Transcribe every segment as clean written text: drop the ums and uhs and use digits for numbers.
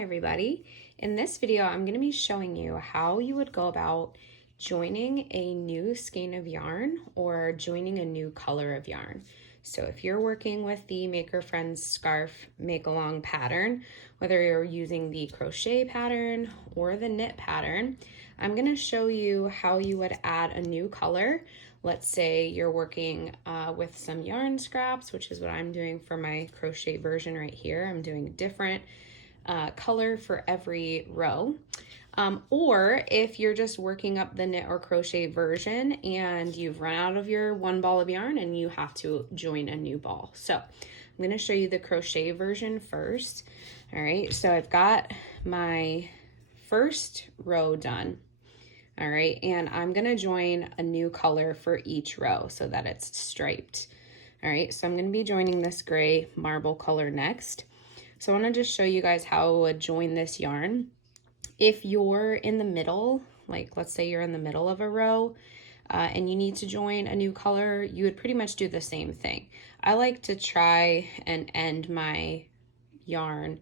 Hi everybody. In this video I'm going to be showing you how you would go about joining a new skein of yarn or joining a new color of yarn. So if you're working with the Maker Friends Scarf Make Along pattern, whether you're using the crochet pattern or the knit pattern, I'm going to show you how you would add a new color. Let's say you're working with some yarn scraps, which is what I'm doing for my crochet version right here. I'm doing a different color for every row. Or if you're just working up the knit or crochet version and you've run out of your one ball of yarn and you have to join a new ball. So I'm going to show you the crochet version first. All right, so I've got my first row done. All right, and I'm going to join a new color for each row so that it's striped. All right, so I'm going to be joining this gray marble color next. So I want to just show you guys how I would join this yarn. If you're in the middle, like let's say you're in the middle of a row and you need to join a new color, you would pretty much do the same thing. I like to try and end my yarn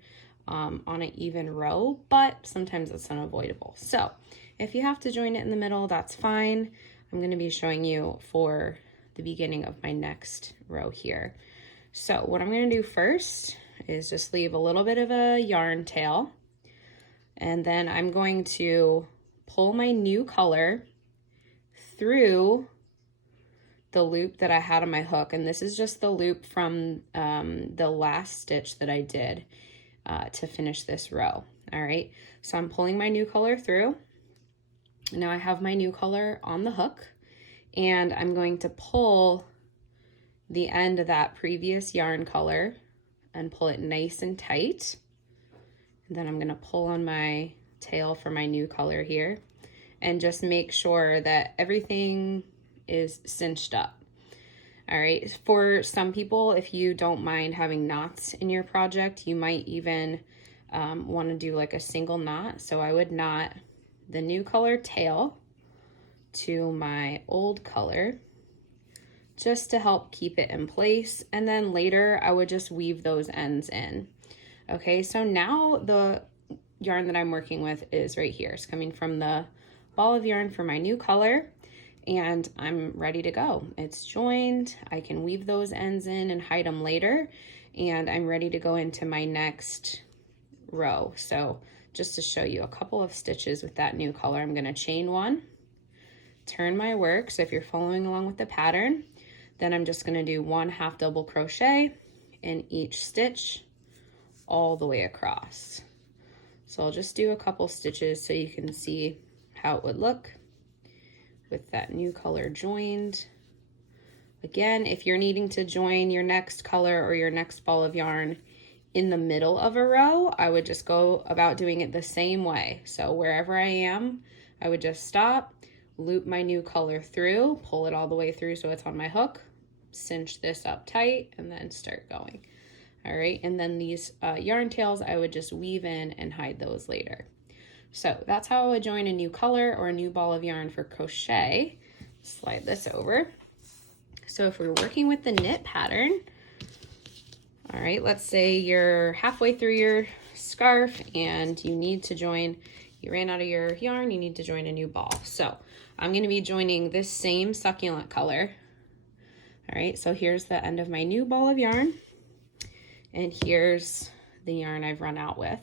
on an even row, but sometimes it's unavoidable. So if you have to join it in the middle, that's fine. I'm going to be showing you for the beginning of my next row here. So what I'm going to do first is just leave a little bit of a yarn tail, and then I'm going to pull my new color through the loop that I had on my hook, and this is just the loop from the last stitch that I did to finish this row. All right, so I'm pulling my new color through. Now I have my new color on the hook, and I'm going to pull the end of that previous yarn color and pull it nice and tight. And then I'm going to pull on my tail for my new color here and just make sure that everything is cinched up. All right, for some people, if you don't mind having knots in your project, you might even want to do like a single knot. So I would knot the new color tail to my old color just to help keep it in place, and then later I would just weave those ends in. Okay, so now the yarn that I'm working with is right here. It's coming from the ball of yarn for my new color, and I'm ready to go. It's joined. I can weave those ends in and hide them later, and I'm ready to go into my next row. So just to show you a couple of stitches with that new color, I'm going to chain one, turn my work. So if you're following along with the pattern, then I'm just going to do 1 half double crochet in each stitch all the way across. So I'll just do a couple stitches so you can see how it would look with that new color joined. Again, if you're needing to join your next color or your next ball of yarn in the middle of a row, I would just go about doing it the same way. So wherever I am, I would just stop, loop my new color through, pull it all the way through so it's on my hook, cinch this up tight, and then start going. All right, and then these yarn tails, I would just weave in and hide those later. So that's how I would join a new color or a new ball of yarn for crochet. Slide this over. So if we're working with the knit pattern, all right, let's say you're halfway through your scarf and you need to join, you ran out of your yarn, you need to join a new ball. So I'm going to be joining this same succulent color. All right, so here's the end of my new ball of yarn, and here's the yarn I've run out with.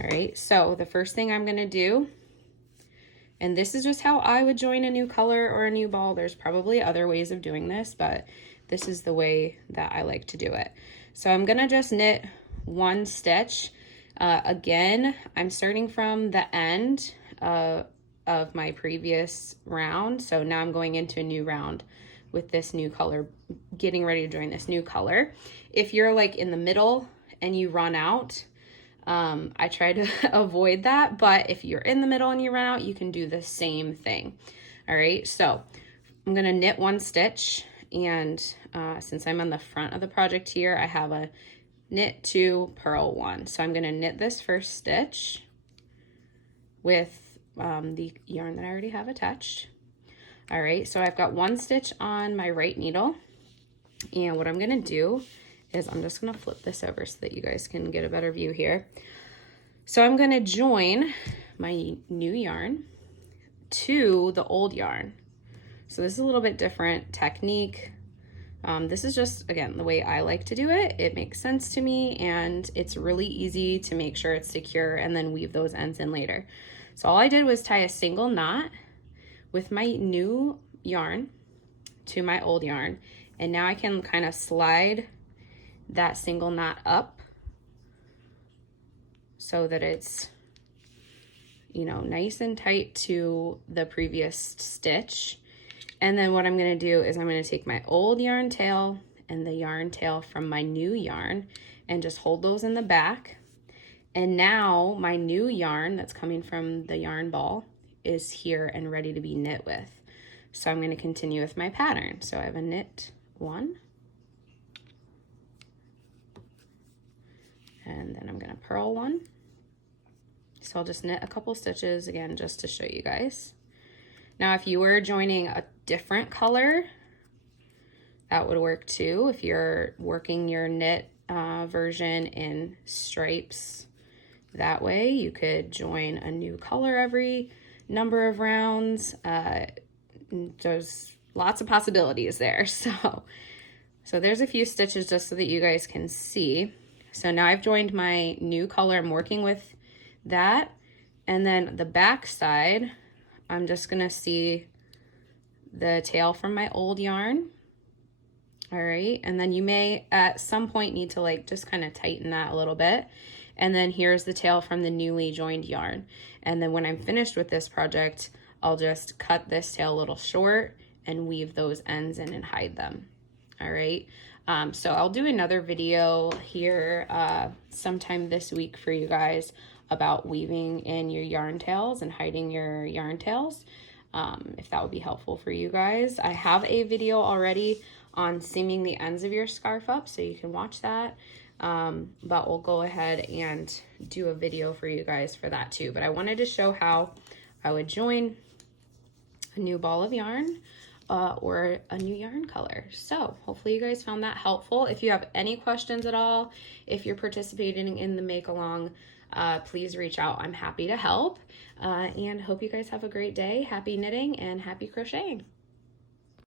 All right, so the first thing I'm going to do, and this is just how I would join a new color or a new ball. There's probably other ways of doing this, but this is the way that I like to do it. So I'm going to just knit one stitch. Again, I'm starting from the end of my previous round. So now I'm going into a new round with this new color, getting ready to join this new color. If you're like in the middle and you run out, I try to avoid that, but if you're in the middle and you run out, you can do the same thing. All right, so I'm gonna knit one stitch, and since I'm on the front of the project here, I have a knit 2, purl 1. So I'm gonna knit this first stitch with the yarn that I already have attached. All right, so I've got one stitch on my right needle, and what I'm gonna do is I'm just gonna flip this over so that you guys can get a better view here. So I'm gonna join my new yarn to the old yarn. So this is a little bit different technique. This is just, again, the way I like to do it. It makes sense to me, and it's really easy to make sure it's secure and then weave those ends in later. So all I did was tie a single knot with my new yarn to my old yarn, and now I can kind of slide that single knot up so that it's, you know, nice and tight to the previous stitch. And then what I'm gonna do is I'm gonna take my old yarn tail and the yarn tail from my new yarn and just hold those in the back. And now my new yarn that's coming from the yarn ball is here and ready to be knit with. So I'm gonna continue with my pattern. So I have a knit 1, and then I'm gonna purl 1. So I'll just knit a couple stitches again, just to show you guys. Now, if you were joining a different color, that would work too. If you're working your knit version in stripes that way, you could join a new color every number of rounds. There's lots of possibilities there. So there's a few stitches just so that you guys can see. So now I've joined my new color. I'm working with that. And then the back side, I'm just gonna see the tail from my old yarn. All right, and then you may at some point need to like just kind of tighten that a little bit. And then here's the tail from the newly joined yarn. And then when I'm finished with this project, I'll just cut this tail a little short and weave those ends in and hide them. All right, so I'll do another video here sometime this week for you guys about weaving in your yarn tails and hiding your yarn tails, if that would be helpful for you guys. I have a video already on seaming the ends of your scarf up, so you can watch that, but we'll go ahead and do a video for you guys for that too. But I wanted to show how I would join a new ball of yarn or a new yarn color. So hopefully you guys found that helpful. If you have any questions at all, if you're participating in the make along, please reach out. I'm happy to help, and hope you guys have a great day. Happy knitting and happy crocheting.